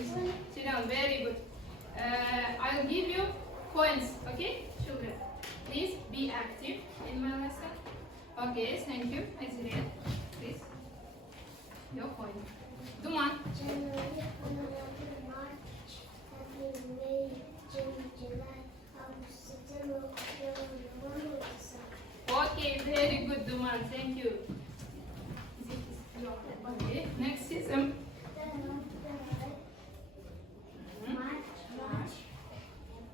you. Sit down. Very good. I'll give you coins. Okay, children. Please be active in my lesson. Okay, thank you. I see it. Please. Your coin. Duman. January, February, March, April, May, June, July, August, September, October, November, December. Okay, very good, Duman. Thank you. Okay, next is March,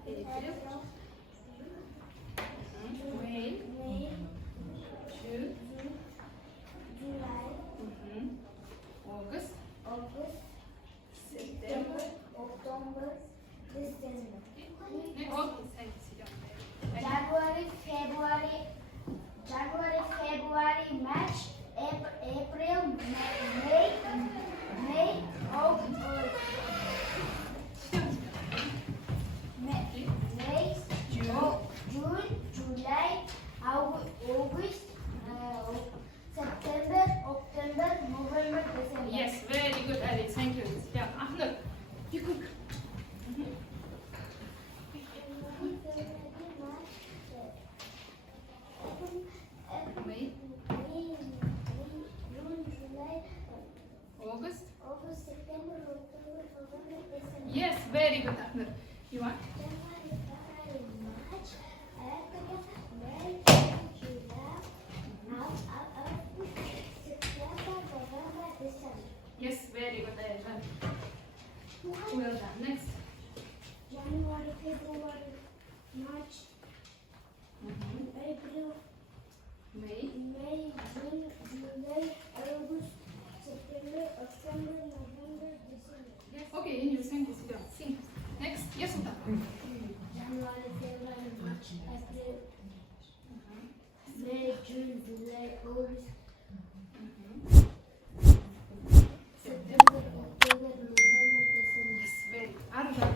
April, May, June, July, August, September, September. October, December. Next, okay, thank you. January, February, March, April, May, August, June, July, August, September, October, November, December. Yes, very good, Alex. Thank you. Yeah, Ahmed, you cook. May, June, July, August. September, October, November, December. Yes, very good, Ahmed. You want? January, February, March, April, May, July, August, September, November, December. Yes, very good, Alex. Well done. Next. January, February, March, April, May, June, July, August, September, October, November, December. Yes. Okay, in your sentence, sit down. Sing. Next. Yes, Uta. January, February, March, April, May, June, July, August, September, October, November, December. Yes, very good. Arda.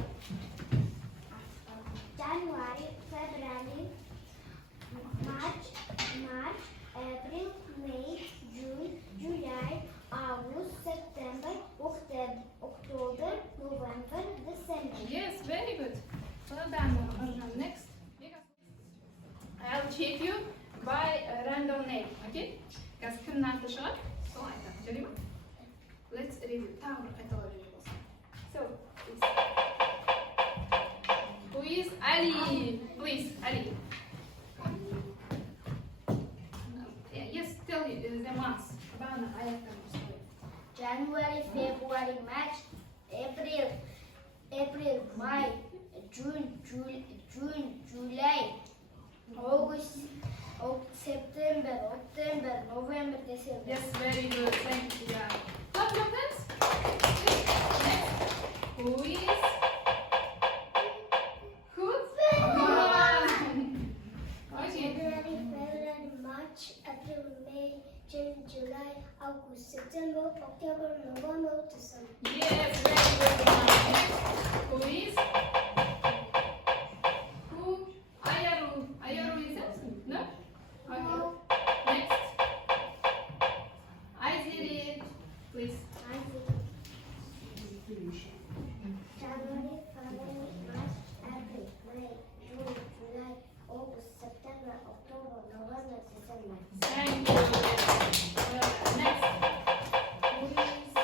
January, February, March, April, May, June, July, August, September, October, November, December. Yes, very good. Well done, Arda. Next. I'll check you by random name. Okay? Қазір кімнің аты шығады, сол айтамын. Жарай ма? Let's review. Тағы бір қайталап жүріп болсын. So, please. Who is Ali? Please, Ali. Yes, tell the months. Бағана аяқтан бастайық. January, February, March, April, May, June, July, August, September, October, November, December. Yes, very good. Thank you. Yeah. Clap your hands. Next. Who is? Who? Okay. January, February, March, April, May, June, July, August, September, October, November, December. Yes, very good. Next. Who is? Who? Ayaru. Ayaru is absent. No? Okay. Next. Isaac. Please. January, February, March, April, May, June, July, August, September, October, November, December. Thank you. Next. Who is?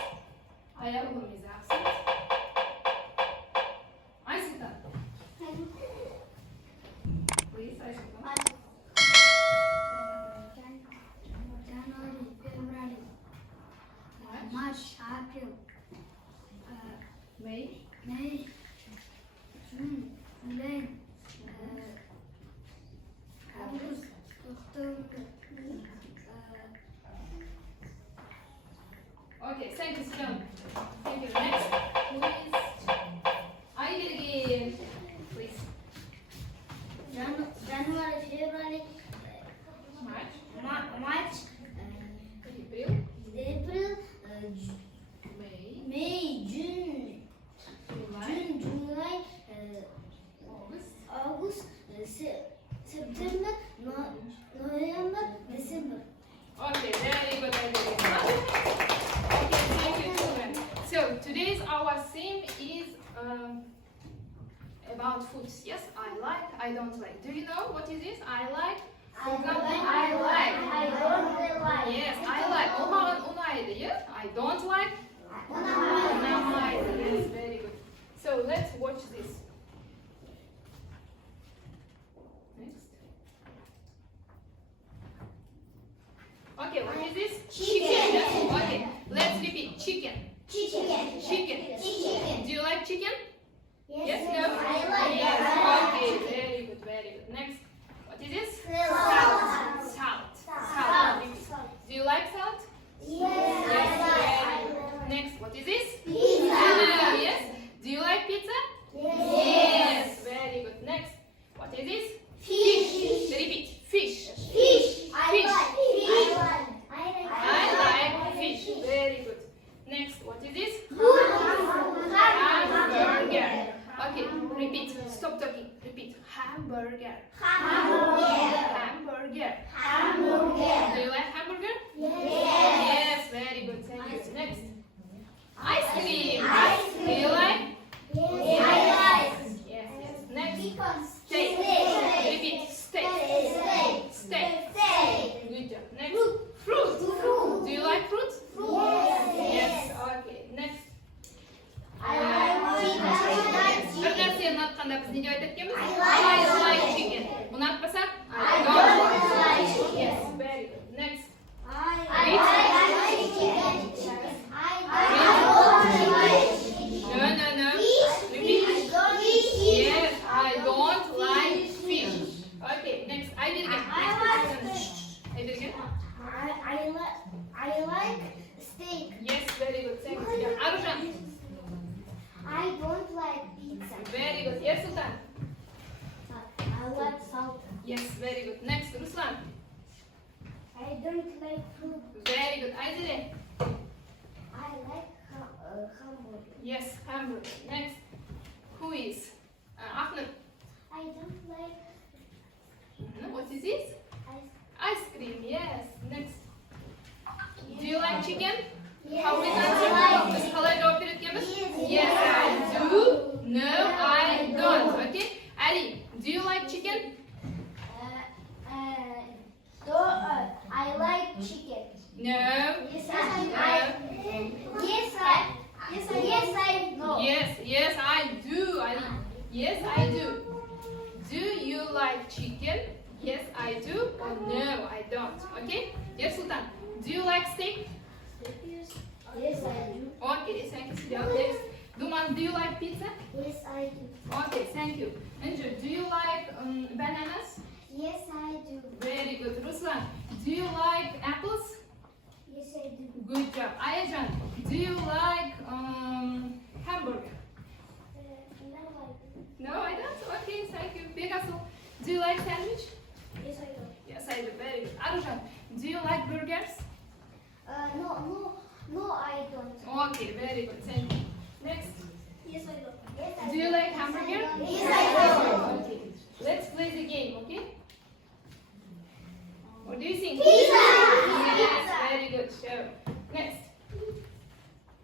Ayaru is absent. Isaac. Please, Isaac. January, February, March, April, May. May, June, July, August, October. Okay, thank you, Sinan. Thank you. Next, who is? Aygil, please. January, February, March, March, April, April, May, May, June, July, about foods. Yes, I like, I don't like. Do you know what is this? I like. I For like. example, I like. I don't like. Yes, I like. Ол маған ұнайды. Yes, I don't like. Ұнамайды. Yes, very good. So let's watch this. Next. Okay, what is this? Chicken. Yes. Okay, let's repeat. Chicken. Chicken. Chicken. Chicken. Do you like chicken? Yes, No? I like. Yes. I Okay, like. very good, very good. Next. What is this? Salt. Salt. Salt. Do you like salt? Yes, I like. Next. What is this? Pizza. Yes. Do you like pizza? Yes. Very good. Next. What is this? Fish. Repeat. Fish. Fish. I Fish. like. I like. I like fish. Very good. Next. What is this? Hamburger. Hamburger. Okay. Repeat. Stop talking. Repeat. Hamburger. Hamburger. Hamburger. Hamburger. Do you like hamburger? Yes. Yes. Very good. Thank you. Next. Ice cream. Ice Do you like? Yes, I like. Yes. Yes. Next. Steak. Repeat. Steak. Steak. Steak. Good job. Next. Fruit. Do you like fruit? Yes. Okay. Next. I like chicken. Bir нәрсені ұнатқанда біз не деп айтады екенбіз? I like chicken. Ұнатпасақ? I don't like chicken. Yes. Very good. Next. I like chicken. I don't like chicken. No. Repeat. Yes. I don't like fish. Okay. Next. I will get. I will get. I like steak. Yes. Very good. Thank you. Arjan. I don't like pizza. Very good. Yes, Sultan. I like salt. Yes. Very good. Next. Ruslan. I don't like fruit. Very good. Aydele. I like hamburger. Yes. Hamburger. Next. Who is? Ahmed. I don't like What is this? Ice cream. Yes. Next. Do you like chicken? How we answer? Biz qalay javob berayotganmiz? Yes, I do. No, I don't. Okay. Ali, do you like chicken? I like chicken. No. Yes, I know. Yes, I do. Ali. Yes, I do. Do you like chicken? Yes, I do. Or no, I don't. Okay. Yes, Sultan. Do you like steak? Yes, I do. Okay, thank you. Sidiya. Next. Duman, do you like pizza? Yes, I do. Okay, thank you. Anju, do you like bananas? Yes, I do. Very good. Ruslan, do you like apples? Yes, I do. Good job. Ayajan, do you like hamburger? No, I don't. Okay, thank you. Pegasus, do you like sandwich? Yes, I do. Yes, I do. Very good. Arjan, do you like burgers? No, I don't. Okay, very good. Thank you. Next, Yes, I do. do you like hamburger? Yes, I do. Okay, let's play the game, okay? What do you think? Pizza! Yes, very good. Sure. Next.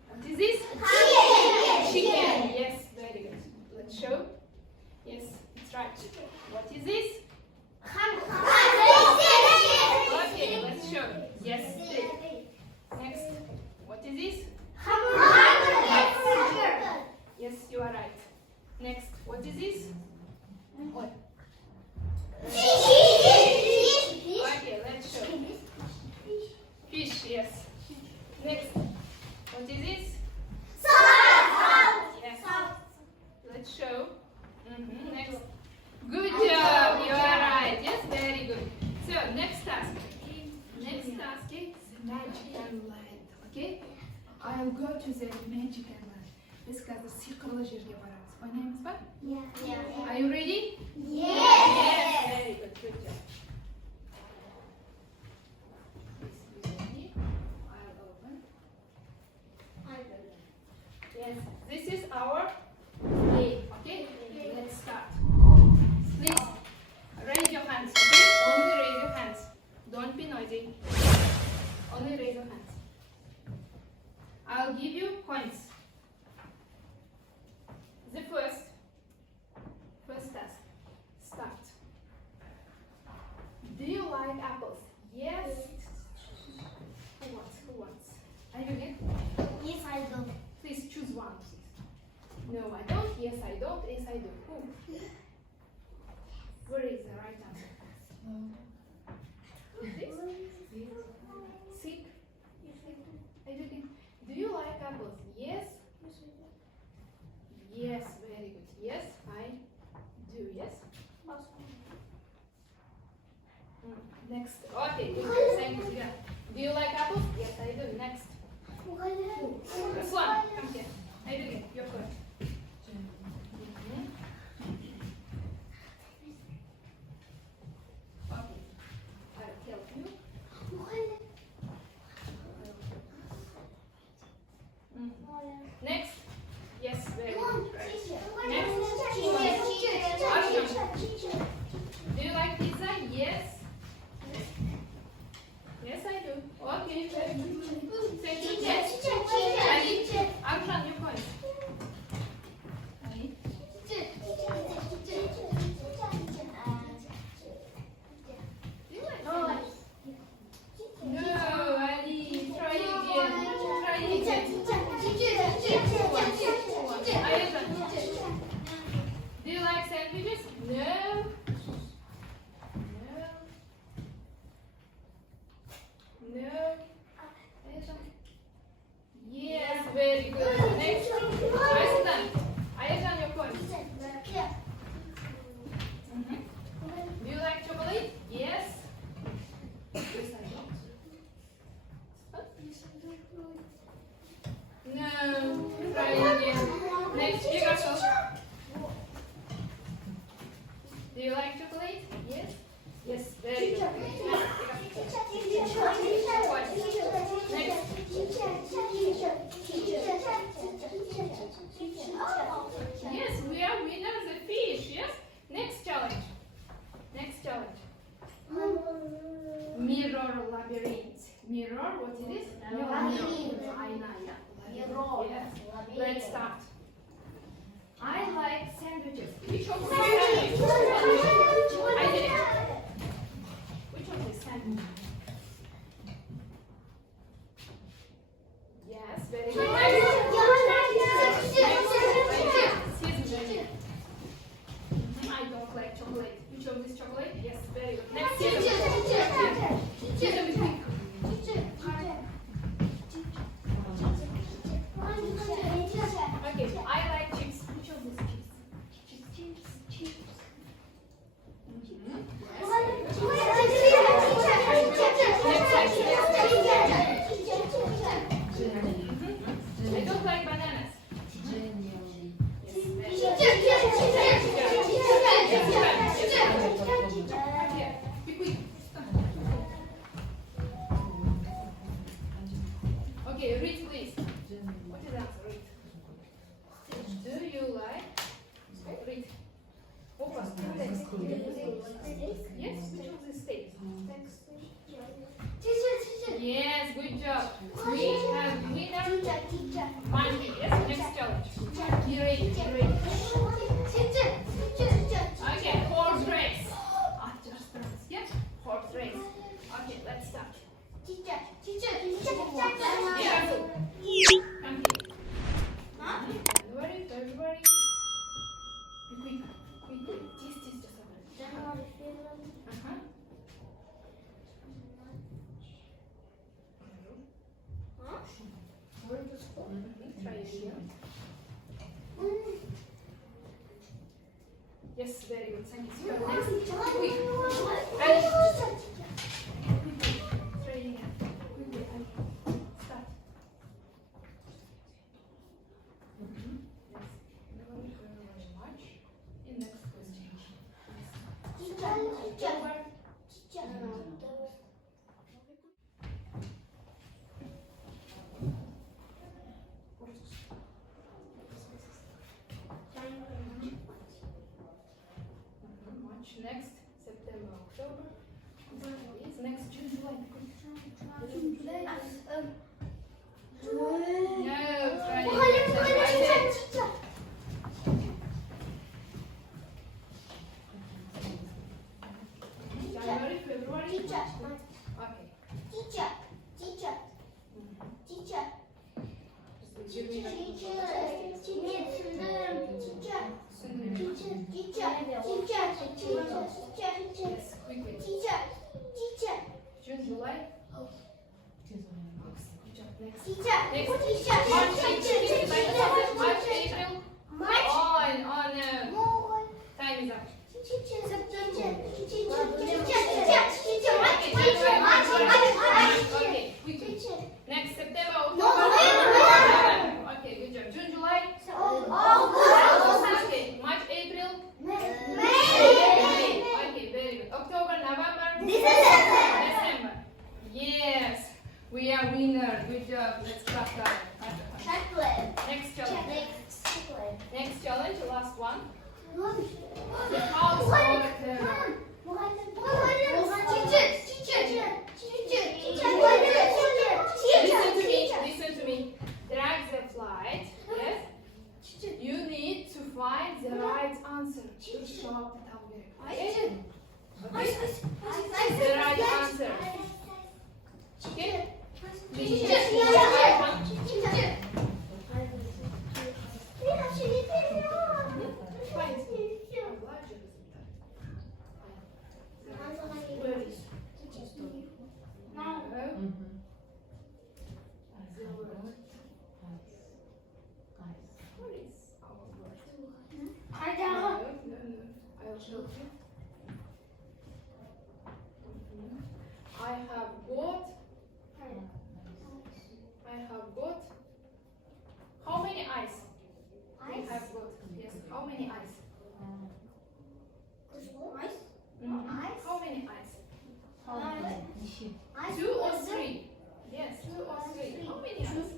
What is this? Chicken. Yes, very good. Let's show. Yes, it's right. What is this? Okay, let's show. Yes, steak. Next. What is this? Yes, you are right. Next. What is this? What? Okay, let's show. Fish, yes. Next. What is this? Yes. Let's show. Next. Good job. You are right. Yes, very good. So, next task. Next task is magical land. Okay? I'll go to the magical land. Biz қазір сиқырлы жерге барамыз. Ойнаймыз ба? Yeah. Are you ready? Yes. Very good. Good job. I'll open. Yes, this is our game. Okay? Let's start. Please raise your hands. Okay? Only raise your hands. Don't be noisy. Only raise your hands. I'll give you points. No, I don't. Yes, I don't. Yes, I do. Who? Where is the right answer? This? Sick? I do think. Do you like apples? Yes. Yes, very good. Yes, I do. Yes. Next. Okay, good. Thank you. Yeah. Do you like apples? Yes, I do. Next. This one. Come here. I do it. Your turn. Okay. I'll help you. Next. Yes, very good. Next. Do you like pizza? Yes. Yes, I do. Okay, very good. Thank you. Yes. Akshan, your point. No, Ali, try again. Try again. Ayazan. Do you like sandwiches? No. No. Ayazan. Yes, very good. Next. Ayazan. Ayazan, your point. Do you like chocolate? Yes. Yes, I don't. No. Try again. Next, you got some. Do you like chocolate? Yes. Yes, very good. Yes, we are winners of fish. Yes. Next challenge. Next challenge. Mirror labyrinth. Mirror, what is this? Labyrinth. Yes. Let's start. I like sandwiches. Which of the sandwiches? I did it. Which of the sandwiches? Yes, very good. I don't like chocolate. Which of this chocolate? Yes, very good. Next, sesame. Sesame quick. Okay, I like chips. Which of these chips? I don't like bananas. Gennially. Be quick. Okay, read please. What is the answer? Read. Do you like? Read. Opa, yes, which of the states? Yes, good job. We have winner monkey. Yes, next challenge. Be ready, be ready. Okay, horse race. Just practice. Yeah, horse race. Okay, let's start. Careful. Come here. January, February. Be quick, quick. Just a minute. Try again. Yes, very good. Thank you. Next, quick. Ready? Try again. Quickly. Start. March. In next question. March, next, September, October. challenge, last one. The house of terror. Listen to me. Drag the flight. Yes. You need to find the right answer. Okay? The right answer. Okay? I have got. How many eyes? I have got. Yes. How many eyes? How many eyes? 2 or 3? Yes, 2 or 3. How many eyes?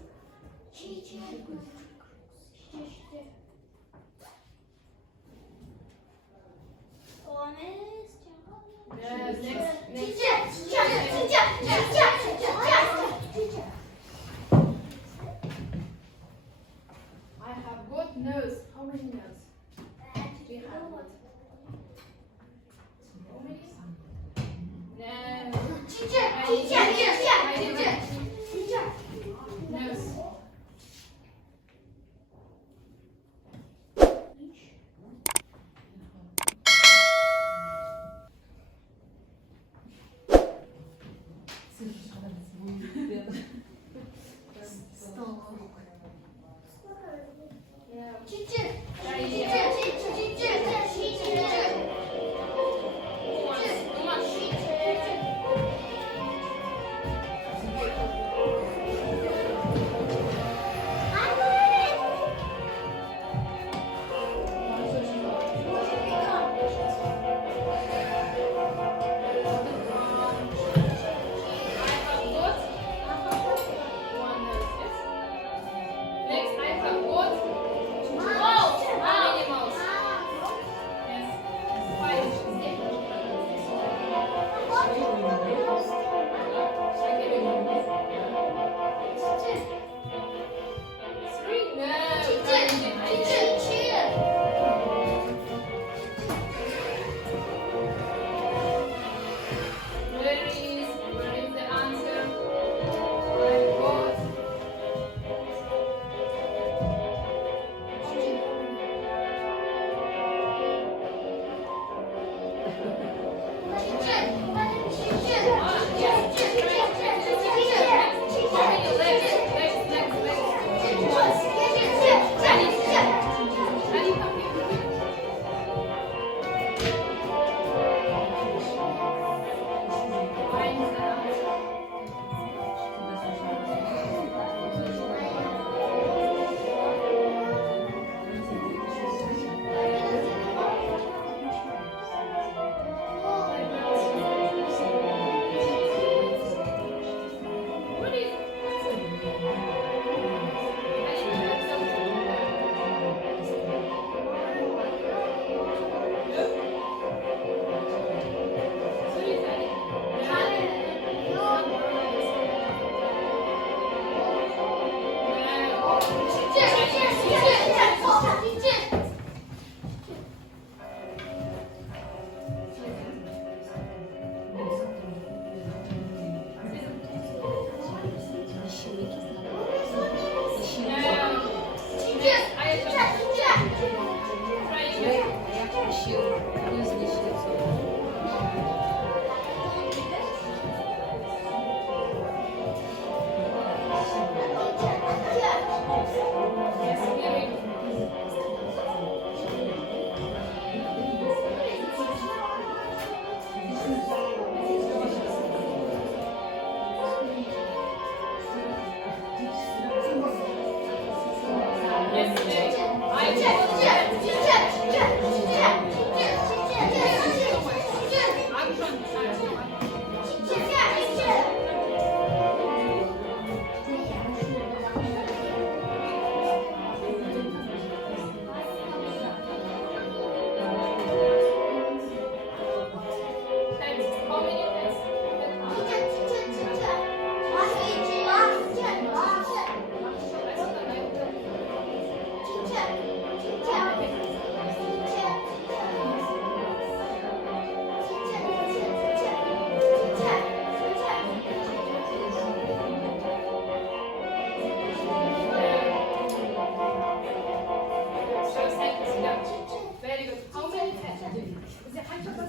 I have got nose. How many nose? We have got. How many? No. Nose. Next, I have got. How many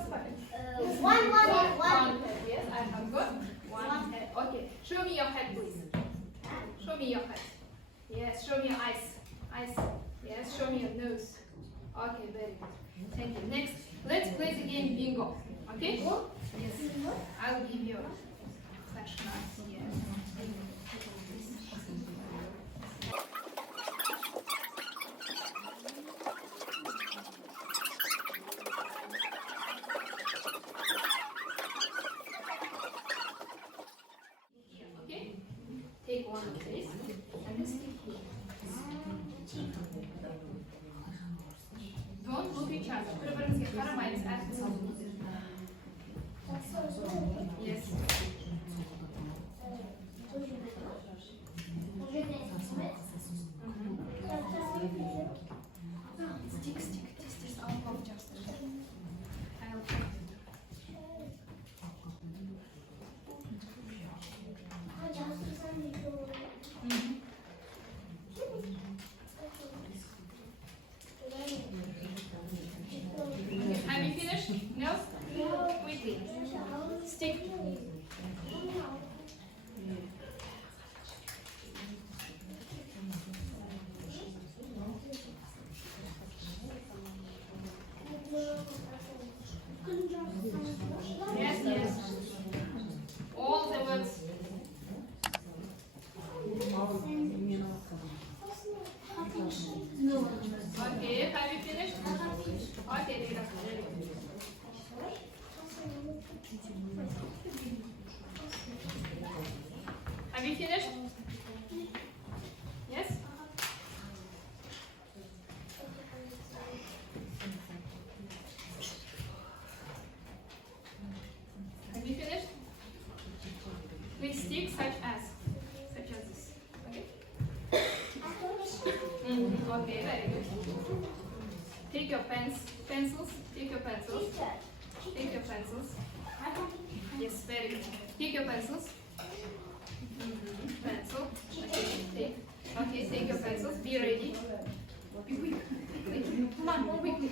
One. Yes, I have got one head. Okay, show me your head, please. Show me your head. Yes, show me your eyes. Eyes. Yes, show me your nose. Okay, very good. Thank you. Next, let's play the game bingo. Okay? Yes. I'll give you flashcards. Yes. Okay? Take one of these and then stick here. Don't look each other. Bir-birinizga qaramaysiz, arqa solinglar. Yes. Stick. This all of just. I'll try. Have you finished? No? Quickly. Stick. Yes. All the words. Okay, have you finished? Okay, very good. Have you finished? Yes? Have you finished? Please stick such as this. Okay? Okay, very good. Take your pencils. Take your pencils. Yes, very good. Take your pencils. Pencil. Okay, take your pencils. Be ready. Be quick. Come on, quickly.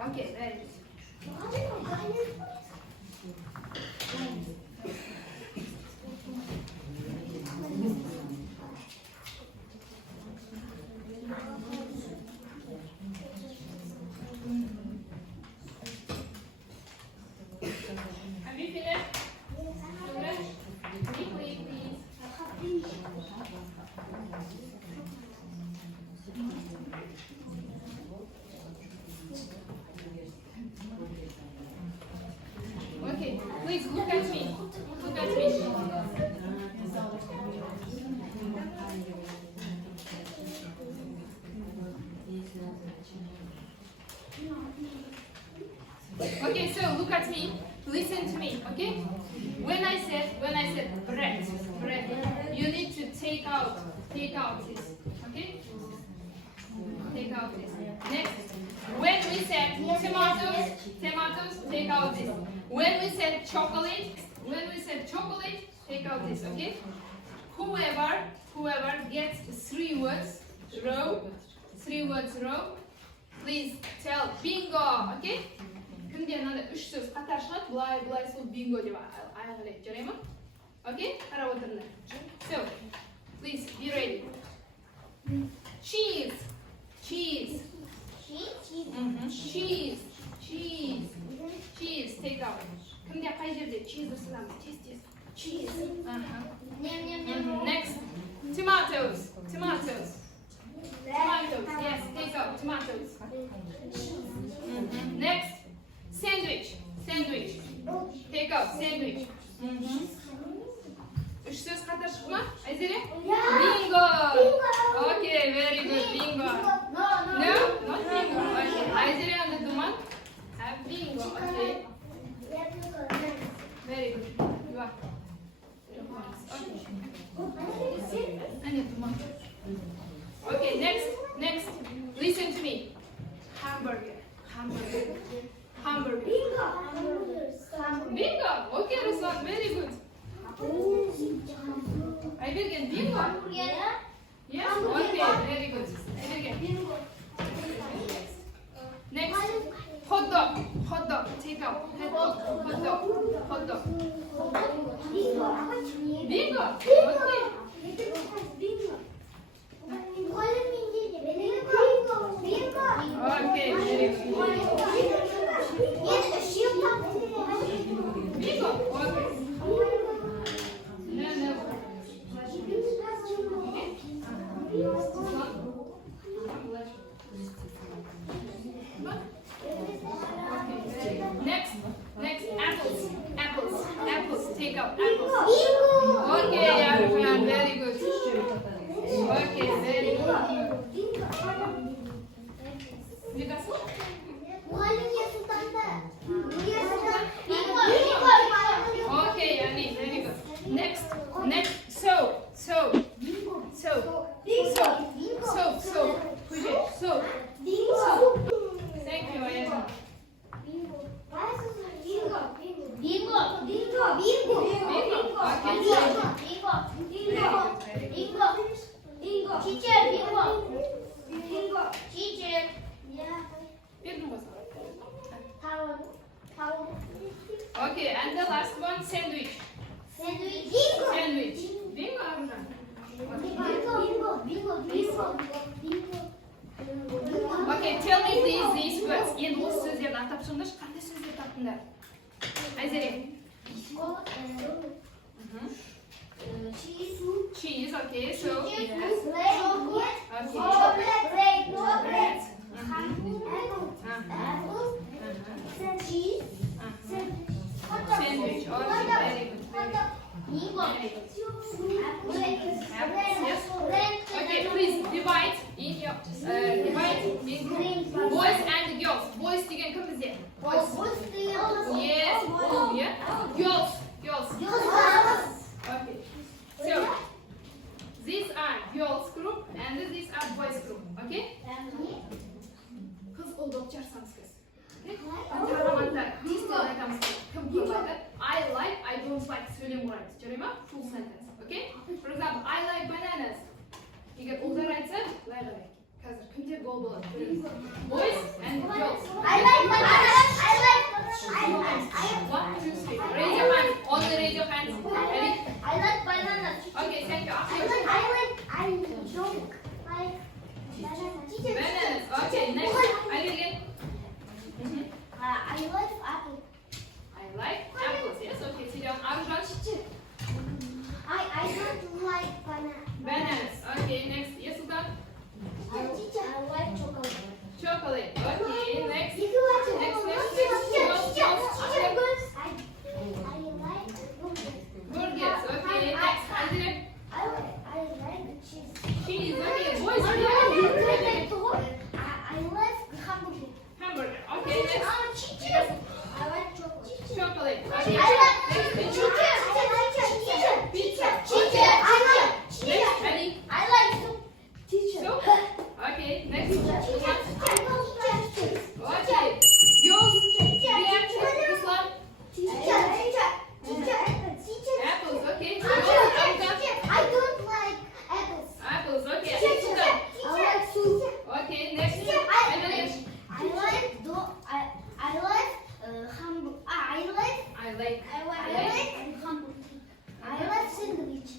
Okay, very good. Have you finished? Children? Quickly, please. Okay, please look at me. Look at me. Okay, so look at me. Listen to me, okay? When I said bread, you need to take out this, okay? Take out this. Next, when we said tomatoes, take out this. When we said chocolate, take out this, okay? Whoever gets three words row, please tell bingo, okay? Кімде мынандай 3 сөз қатар шығады, былай сол бинго деп айғайлайды, жарай ма? Okay? Қарап отырыңдар. So, please be ready. Cheese. Cheese. Take out. Кімде қай жерде cheese ұрсыламыз? Тез. Cheese. Next. Tomatoes. Yes, take out tomatoes. Next. Sandwich. Take out sandwich. 3 сөз қатар шықты ма? Айзере? Bingo. Okay, very good. Bingo. No, not bingo. Okay. Айзере and the Duman have bingo. Okay. Very good. You are. Okay, next. Listen to me. Hamburger. Bingo. Okay, Ruslan, very good. I will get bingo. Yes. Okay, very good. Take out. Hot dog. Hot dog. Hot dog. Bingo. Okay. Okay, very good. Bingo. Okay. No, no. Next, apples. Take out apples. Okay, everyone, very good. Okay, very good. You got some? Okay, Annie, very good. Next, soap. Push it, soap. Thank you, Ayana. Okay, and the last one, sandwich. Bingo, Arjun. Okay, tell me please these words. Енді осы сөздерді атап шығыңдаршы, қандай сөздер таптыңдар? Айзере. Cheese, okay, so yes. Sandwich, okay, very good. Okay, please divide in your boys and girls. Boys деген кім бізде? Boys. Yes, yeah. Girls. Okay. So these are girls group and these are boys group. Okay? Kız қолдап жарсаңыз кіз. Тармақтар, тестер айтамыз. Кім қолдайды? I like, I don't like сөйлем құрайды. Жарай ма? Full sentence. Okay? For example, I like bananas. Егер ұлдар айтса, былай қарайық. Қазір кімде гол болады? Boys and girls. I like bananas. 1, 2, 3. Raise your hand. Only raise your hands. Ready? I like bananas. Okay, thank you. I don't like Bananas. Okay, next. I again. I like apple. I like apples. Yes, okay. Sit down. Arjun. I don't like Bananas. Okay, next. Yes, Sultan. I like chocolate. Chocolate. Okay, next. Next. Burgers. Okay, next. I like cheese. Cheese. Okay, boys. I like hamburger. Hamburger. Okay, next. I like chocolate. Chocolate. Okay. I like Next. pizza. Pizza. Next. Ready? I like soup. Soup. Okay, next. Okay. Girls. Islam. Apples. Okay. I don't like apples. Apples. Okay. I like soup. Okay, next. I like hamburger. I like sandwich.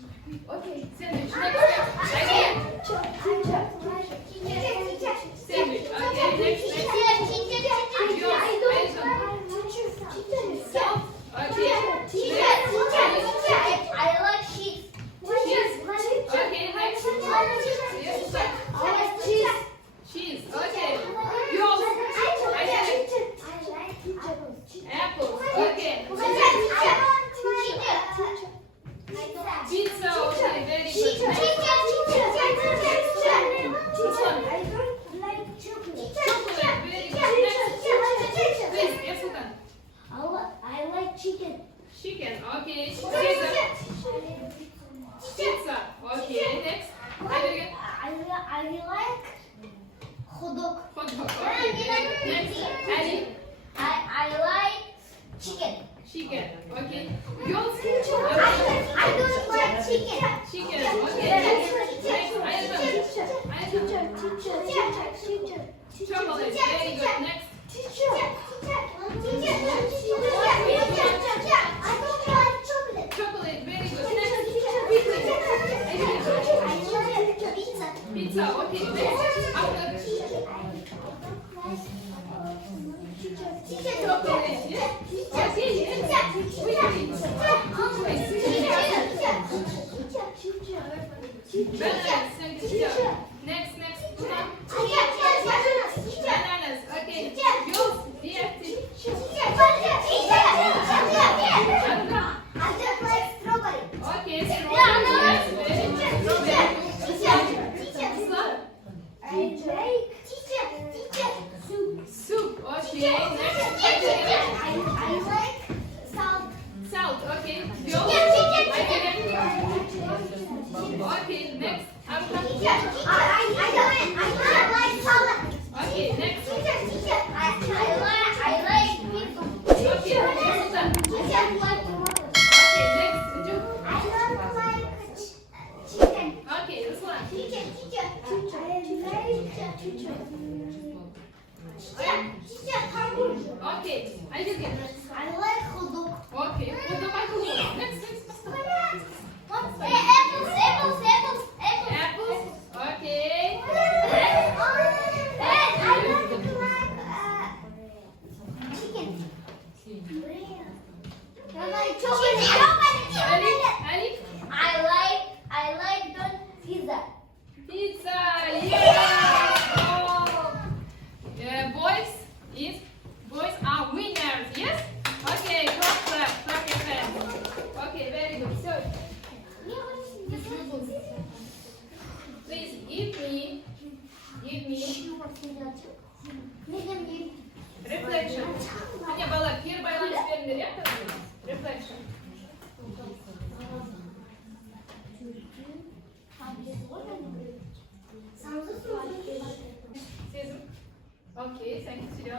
Okay, sandwich. Next. Again. Sandwich. Okay, next. Okay. I like cheese. Cheese. Okay, next. I like cheese. Cheese. Okay. Girls. Apples. Okay. Pizza. Okay, very good. Next. Chocolate. Very good. Next. Please, yes, Sultan. I like chicken. Chicken. Okay. Pizza. Pizza. Okay, next. I like hot dog. Hot dog. Okay, very good. Next. Ali. I like chicken. Chicken. Okay. Girls. I don't like chicken. Chicken. Okay. Next. Chocolate. Very good. Next. Pizza. Okay. After. Chocolate. Yes. Okay. Bananas. Next. Bananas. Okay. You be active. Okay. Soup. Okay. Salt. Okay. Okay. Next. Okay. Next. Okay. Ruslan. Okay. I like hot dog. Okay. Next. Apples. Apples. Okay. Ali. I like the pizza. Pizza. Yeah. Oh. Boys are winners. Yes. Okay. Clap your hands. Okay. Very good. So. Please give me reflection. Hadi balar, bir байланыс беріңдер, ya. Reflection. Сезім. Okay, thank you.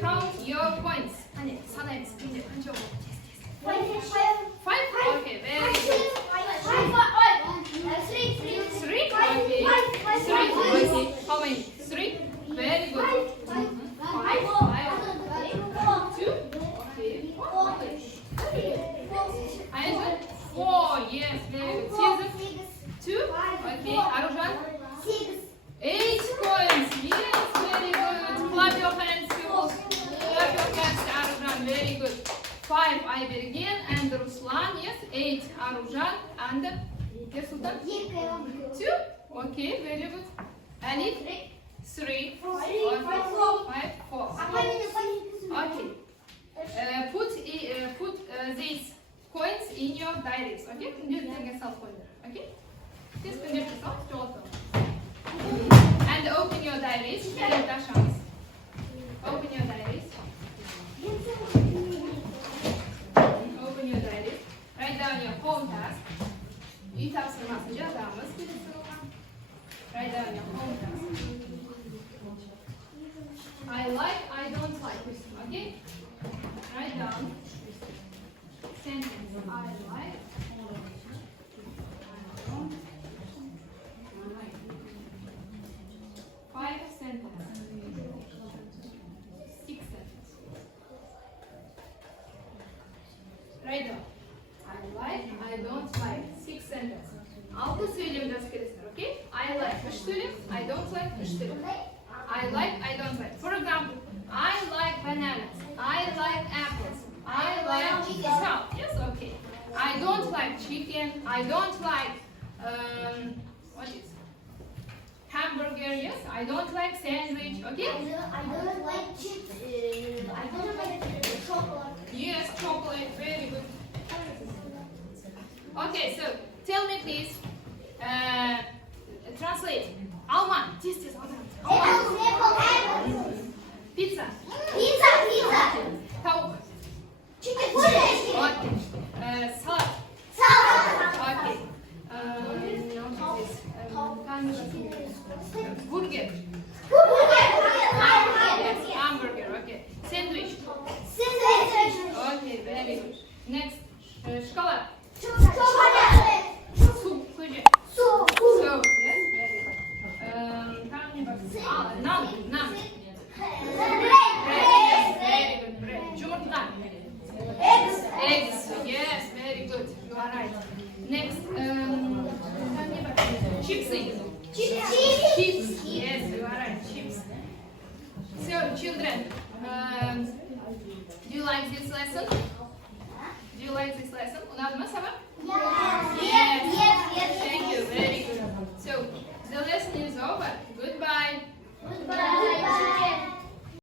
Count your points. Hani sanayız. İnce kanca oldu. Five? Okay, very good. Three? Okay. Three. Okay. How many? Three? Very good. Five. Two? Okay. And four. Yes, very good. Season? Two? Okay. Arujан? 8 points. Yes, very good. Clap your hands, people. Clap your hands, Arujан. Very good. 5 Aybergen and Ruslan. Yes, 8 Arujan and Sultan. 2. Okay, very good. Ali? 3. 4. 5. 4. Okay. Put these coins in your diaries. Okay? Okay? This and open your diaries. Open your diaries. Open your diaries. Write down your home task. Write down your home task. I like, I don't like. Okay? Write down sentence. I like. Five sentences. 6 sentences. Write down. I like, I don't like. 6 sentences. 6 söylem gösterirsin, okay? I like, 3 söylem. I don't like, 3 söylem. I like, I don't like. For example, I like bananas. I like apples. I like salt. Yes, okay. I don't like chicken. I don't like, what is hamburger, yes. I don't like sandwich, okay? I don't like chips. I don't like chocolate. Yes, chocolate, very good. Okay, so tell me please, translate. Alman, this is Alman. Apple. Pizza. Pizza. Tavuk. Chicken. Okay. are right. Next, chipsy. Chips. Yes, you are right. Chips. So, children, do you like this lesson?